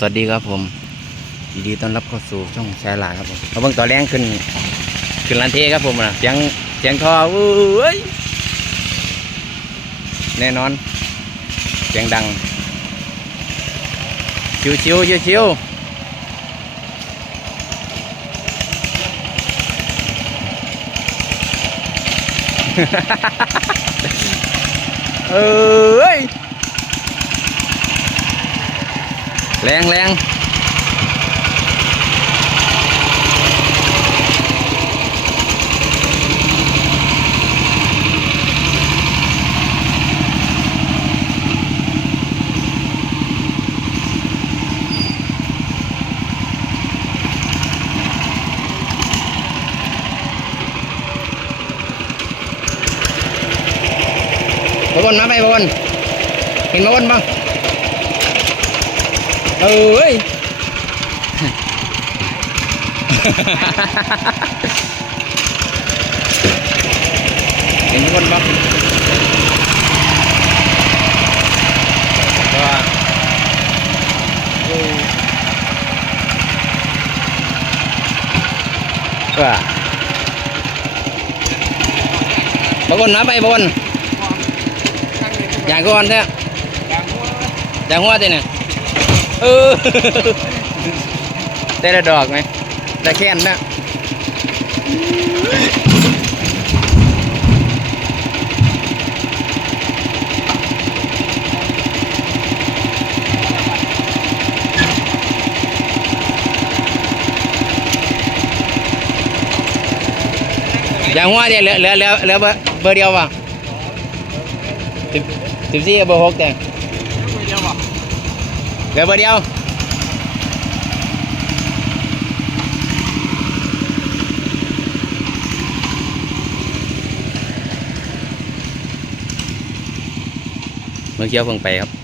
สวัสดีครับผมยินดีต้อนรับเข้าสู่ช่องแชร์หลาครับผมเราเบิ่งต่อแรงขึ้นขึ้นลันเทครับผมนะเสียงเสียงทออู้ยแน่นอนเสียงดัง ชิวชิวชิวชิวเอ้ย แรงแรงมาบนมาไปบนเห็นมาบนบ้าง ừ ơi những con bắp Wah. Bagon apa ya Bagon? Jagoan deh. Jagoan deh này? เถอะอย่างหัวเต้เนี่ยเออ ได้ละดอกไหมได้แค่นนะอย่างหัวเดียวเหลือเหลือเหลือเหลือเบอร์เบอร์เดียวป่ะสิบสิบสี่กับเบอร์หกเต็เ หลือเบอร์เดียวเมื่อเกี้ยวเพิ่งไปครับ